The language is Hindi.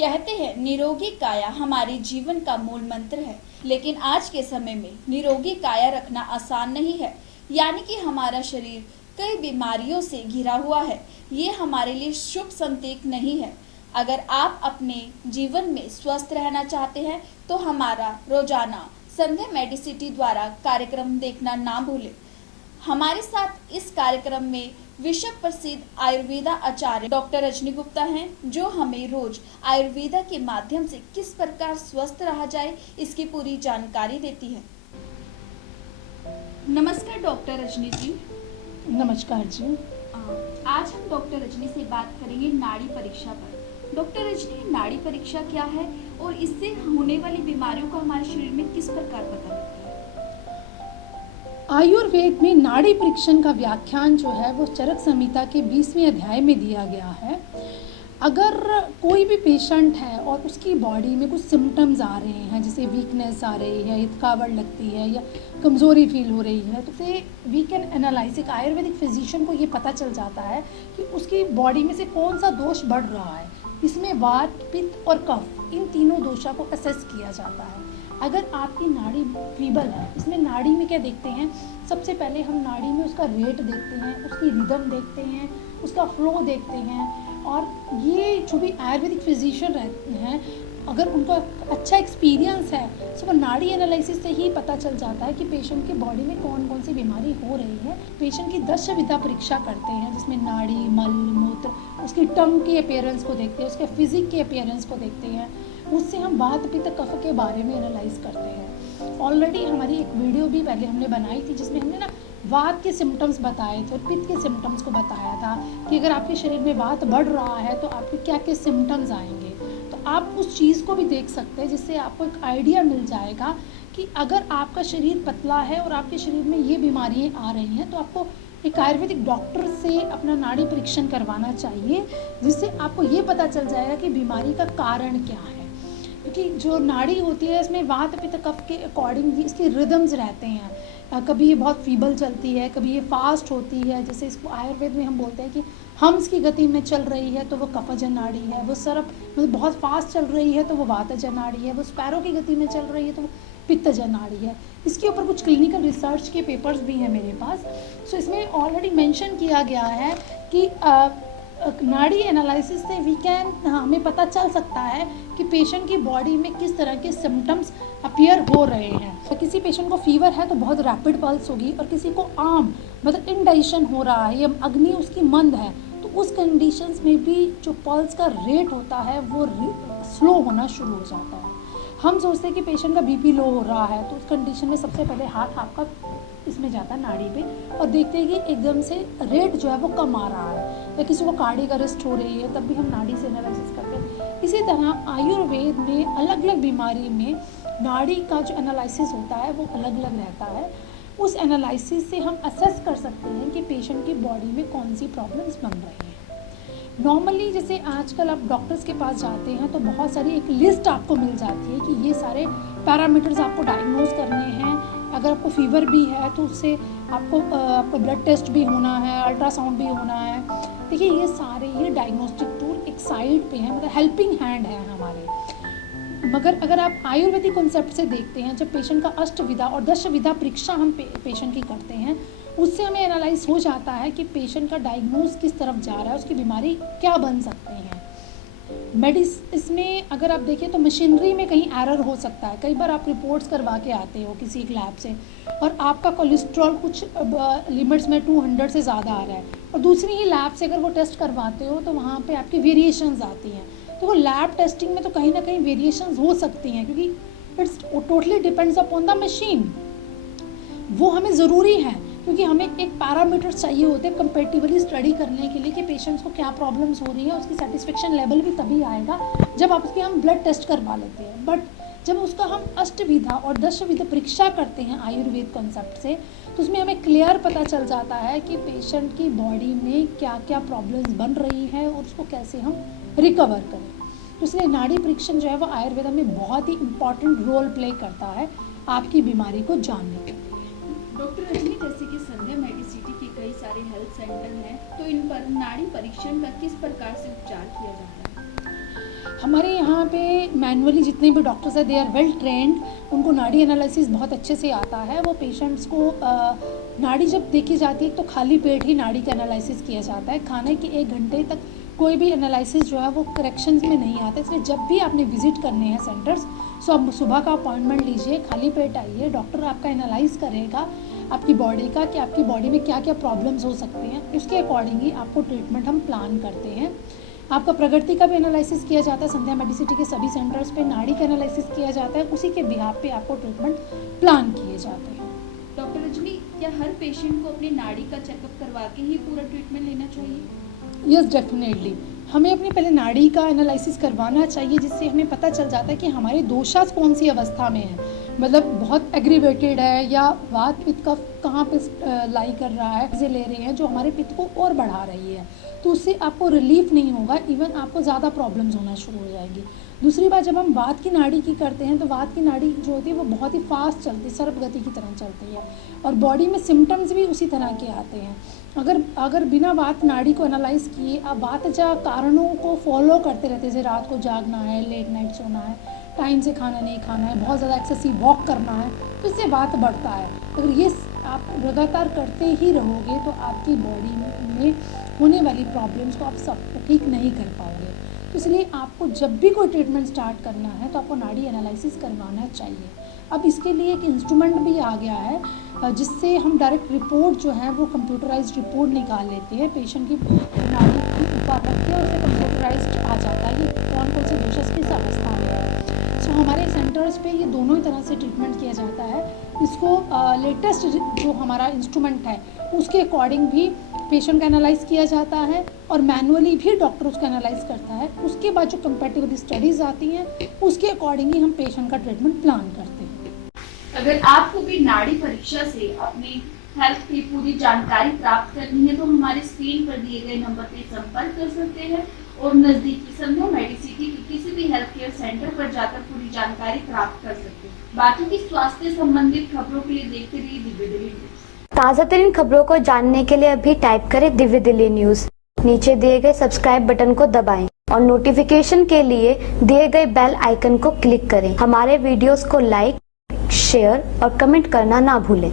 कहते हैं निरोगी काया हमारे जीवन का मूल मंत्र है, लेकिन आज के समय में निरोगी काया रखना आसान नहीं है। यानी कि हमारा शरीर कई बीमारियों से घिरा हुआ है। ये हमारे लिए शुभ संकेत नहीं है। अगर आप अपने जीवन में स्वस्थ रहना चाहते हैं तो हमारा रोजाना संध्या मेडिसिटी द्वारा कार्यक्रम देखना ना भूलें। हमारे साथ इस कार्यक्रम में विश्व प्रसिद्ध आयुर्वेदा आचार्य डॉक्टर रजनी गुप्ता हैं, जो हमें रोज आयुर्वेदा के माध्यम से किस प्रकार स्वस्थ रहा जाए इसकी पूरी जानकारी देती है। नमस्कार डॉक्टर रजनी जी। नमस्कार जी। आज हम डॉक्टर रजनी से बात करेंगे नाड़ी परीक्षा पर। डॉक्टर रजनी, नाड़ी परीक्षा क्या है और इससे होने वाली बीमारियों को हमारे शरीर में किस प्रकार पता लगता है? आयुर्वेद में नाड़ी परीक्षण का व्याख्यान जो है वो चरक संहिता के 20वें अध्याय में दिया गया है। अगर कोई भी पेशेंट है और उसकी बॉडी में कुछ सिम्टम्स आ रहे हैं, जैसे वीकनेस आ रही है, थकावट लगती है या कमज़ोरी फील हो रही है, तो से वी कैन एनालाइज। एक आयुर्वेदिक फिजिशियन को ये पता चल जाता है कि उसकी बॉडी में से कौन सा दोष बढ़ रहा है। इसमें वात, पित्त और कफ, इन तीनों दोषों को असेस किया जाता है। अगर आपकी नाड़ी फीबल है, इसमें नाड़ी में क्या देखते हैं, सबसे पहले हम नाड़ी में उसका रेट देखते हैं, उसकी रिदम देखते हैं, उसका फ्लो देखते हैं। और ये जो भी आयुर्वेदिक फिजिशियन रहते हैं, अगर उनका अच्छा एक्सपीरियंस है तो वो नाड़ी एनालिसिस से ही पता चल जाता है कि पेशेंट की बॉडी में कौन कौन सी बीमारी हो रही है। पेशेंट की दशविधा परीक्षा करते हैं, जिसमें नाड़ी, मल, मूत्र, उसकी टंग की अपीयरेंस को देखते हैं, उसके फिजिक के अपीयरेंस को देखते हैं। उससे हम वात, पित्त, कफ के बारे में एनालाइज करते हैं। ऑलरेडी हमारी एक वीडियो भी पहले हमने बनाई थी, जिसमें हमने वात के सिम्टम्स बताए थे और पित्त के सिम्टम्स को बताया था कि अगर आपके शरीर में वात बढ़ रहा है तो आपके क्या क्या सिम्टम्स आएंगे। तो आप उस चीज़ को भी देख सकते हैं, जिससे आपको एक आइडिया मिल जाएगा कि अगर आपका शरीर पतला है और आपके शरीर में ये बीमारियाँ आ रही हैं तो आपको एक आयुर्वेदिक डॉक्टर से अपना नाड़ी परीक्षण करवाना चाहिए, जिससे आपको ये पता चल जाएगा कि बीमारी का कारण क्या है। क्योंकि जो नाड़ी होती है, इसमें वात, पित्त, कफ के अकॉर्डिंग इसके रिदम्स रहते हैं। कभी ये बहुत फीबल चलती है, कभी ये फास्ट होती है। जैसे इसको आयुर्वेद में हम बोलते हैं कि हंस की गति में चल रही है तो वो कफजन नाड़ी है, वो सरप मतलब बहुत फास्ट चल रही है तो वो वातजन नाड़ी है, वो स्पैरो की गति में चल रही है तो वो पित्तजन नाड़ी है। इसके ऊपर कुछ क्लिनिकल रिसर्च के पेपर्स भी हैं मेरे पास। सो इसमें ऑलरेडी मेंशन किया गया है कि नाड़ी एनालिसिस से हमें पता चल सकता है कि पेशेंट की बॉडी में किस तरह के सिम्टम्स अपीयर हो रहे हैं। तो किसी पेशेंट को फीवर है तो बहुत रैपिड पल्स होगी, और किसी को आम मतलब इनडाइजेशन हो रहा है या अग्नि उसकी मंद है, तो उस कंडीशंस में भी जो पल्स का रेट होता है वो स्लो होना शुरू हो जाता है। हम सोचते हैं कि पेशेंट का बीपी लो हो रहा है, तो उस कंडीशन में सबसे पहले हाथ आपका इसमें जाता है नाड़ी पे, और देखते हैं कि एकदम से रेट जो है वो कम आ रहा है, या किसी को कार्डियक अरेस्ट हो रही है, तब भी हम नाड़ी से एनालिसिस करते हैं। इसी तरह आयुर्वेद में अलग अलग बीमारी में नाड़ी का जो एनालिसिस होता है वो अलग अलग रहता है। उस एनालिसिस से हम असेस कर सकते हैं कि पेशेंट की बॉडी में कौन सी प्रॉब्लम्स बन रही हैं। नॉर्मली जैसे आजकल आप डॉक्टर्स के पास जाते हैं तो बहुत सारी एक लिस्ट आपको मिल जाती है कि ये सारे पैरामीटर्स आपको डायग्नोज करने हैं। अगर आपको फीवर भी है तो उससे आपको ब्लड टेस्ट भी होना है, अल्ट्रासाउंड भी होना है। देखिए ये डायग्नोस्टिक टूल एक साइड पे है, मतलब हेल्पिंग हैंड है हमारे। मगर अगर आप आयुर्वेदिक कॉन्सेप्ट से देखते हैं, जब पेशेंट का अष्टविधा और दशविधा परीक्षा हम पेशेंट की करते हैं, उससे हमें एनालाइज हो जाता है कि पेशेंट का डायग्नोज किस तरफ जा रहा है, उसकी बीमारी क्या बन सकती है। इसमें अगर आप देखें तो मशीनरी में कहीं एरर हो सकता है। कई बार आप रिपोर्ट्स करवा के आते हो किसी एक लैब से और आपका कोलेस्ट्रॉल कुछ लिमिट्स में 200 से ज़्यादा आ रहा है, और दूसरी ही लैब से अगर वो टेस्ट करवाते हो तो वहाँ पे आपकी वेरिएशंस आती हैं। तो वो लैब टेस्टिंग में तो कहीं ना कहीं वेरिएशंस हो सकती हैं, क्योंकि it's totally depends upon the machine. वो हमें ज़रूरी है, क्योंकि हमें एक पैरामीटर चाहिए होते हैं कंपेटिवली स्टडी करने के लिए कि पेशेंट्स को क्या प्रॉब्लम्स हो रही है। उसकी सेटिस्फेक्शन लेवल भी तभी आएगा जब आप उसके हम ब्लड टेस्ट करवा लेते हैं। बट जब उसका हम अष्टविधा और दशविधा परीक्षा करते हैं आयुर्वेद कॉन्सेप्ट से, तो उसमें हमें क्लियर पता चल जाता है कि पेशेंट की बॉडी में क्या क्या प्रॉब्लम्स बन रही है और उसको कैसे हम रिकवर करें। तो इसलिए नाड़ी परीक्षण जो है वो आयुर्वेदा में बहुत ही इंपॉर्टेंट रोल प्ले करता है आपकी बीमारी को जानने के लिए। डॉक्टर रजनी, जैसे कि संध्या मेडिसिटी के कई सारे हेल्थ सेंटर हैं, तो इन पर नाड़ी परीक्षण का किस प्रकार से उपचार किया जाता है? हमारे यहाँ पे मैनुअली जितने भी डॉक्टर्स हैं दे आर वेल ट्रेंड, उनको नाड़ी एनालिसिस बहुत अच्छे से आता है। वो पेशेंट्स को नाड़ी जब देखी जाती है तो खाली पेट ही नाड़ी का एनालिसिस किया जाता है। खाने के 1 घंटे तक कोई भी एनालिसिस जो है वो करेक्शंस में नहीं आता। इसलिए जब भी आपने विजिट करने हैं सेंटर्स, सो आप सुबह का अपॉइंटमेंट लीजिए, खाली पेट आइए, डॉक्टर आपका एनालाइज करेगा आपकी बॉडी का कि आपकी बॉडी में क्या क्या प्रॉब्लम्स हो सकते हैं। उसके अकॉर्डिंग ही आपको ट्रीटमेंट हम प्लान करते हैं। आपका प्रगति का भी एनालिसिस किया जाता है, संध्या मेडिसिटी के सभी सेंटर्स पे नाड़ी का एनालिसिस किया जाता है, उसी के बिहाफ पे आपको ट्रीटमेंट प्लान किए जाते हैं। डॉक्टर रजनी, क्या हर पेशेंट को अपनी नाड़ी का चेकअप करवा के ही पूरा ट्रीटमेंट लेना चाहिए? यस, डेफिनेटली हमें अपनी पहले नाड़ी का एनालिसिस करवाना चाहिए, जिससे हमें पता चल जाता है कि हमारे दोषास कौन सी अवस्था में है। मतलब बहुत एग्रीवेटेड है या वात पित्त का कहाँ पे लाई कर रहा है, चीज़ें ले रहे हैं जो हमारे पित्त को और बढ़ा रही है, तो उससे आपको रिलीफ नहीं होगा, इवन आपको ज़्यादा प्रॉब्लम्स होना शुरू हो जाएंगी। दूसरी बात, जब हम वात की नाड़ी की करते हैं तो वात की नाड़ी जो होती है वो बहुत ही फास्ट चलती है, सर्प गति की तरह चलती है, और बॉडी में सिम्टम्स भी उसी तरह के आते हैं। अगर बिना वात नाड़ी को एनालाइज किए आप वातजा कारणों को फॉलो करते रहते, जैसे रात को जागना है, लेट नाइट सोना है, टाइम से खाना नहीं खाना है, बहुत ज़्यादा एक्सेसिव वॉक करना है, तो इससे वात बढ़ता है। अगर ये आप लगातार करते ही रहोगे तो आपकी बॉडी में होने वाली प्रॉब्लम्स को आप सब ठीक नहीं कर पाओगे। तो इसलिए आपको जब भी कोई ट्रीटमेंट स्टार्ट करना है तो आपको नाड़ी एनालिसिस करवाना चाहिए। अब इसके लिए एक इंस्ट्रूमेंट भी आ गया है, जिससे हम डायरेक्ट रिपोर्ट जो है वो कंप्यूटराइज्ड रिपोर्ट निकाल लेते हैं, पेशेंट की नाड़ी के ऊपर रख के उससे कंप्यूटराइज्ड आ जाता है कि कौन कौन से दोष किस अवस्था में है। सो हमारे सेंटर्स पे ये दोनों ही तरह से ट्रीटमेंट किया जाता है। इसको लेटेस्ट जो हमारा इंस्ट्रूमेंट है उसके अकॉर्डिंग भी पेशेंट का एनालाइज किया जाता है, और मैनुअली भी डॉक्टर उसका एनालाइज करता है। उसके बाद जो कंपैटिबल स्टडीज़ आती हैं उसके अकॉर्डिंग ही हम पेशेंट का ट्रीटमेंट प्लान करते हैं। अगर आपको भी नाड़ी परीक्षा से अपनी हेल्थ की पूरी जानकारी प्राप्त करनी है तो हमारे स्क्रीन पर दिए गए नंबर पर संपर्क कर सकते हैं, और नजदीकी संध्या मेडिसिटी के किसी भी हेल्थ केयर सेंटर पर जाकर पूरी जानकारी प्राप्त कर सकते हैं। बाकी की स्वास्थ्य संबंधित खबरों के लिए देखते रहिए दिव्य दिल्ली न्यूज। ताज़ा तरीन खबरों को जानने के लिए अभी टाइप करें दिव्य दिल्ली न्यूज। नीचे दिए गए सब्सक्राइब बटन को दबाएं और नोटिफिकेशन के लिए दिए गए बेल आइकन को क्लिक करें। हमारे वीडियोस को लाइक, शेयर और कमेंट करना ना भूलें।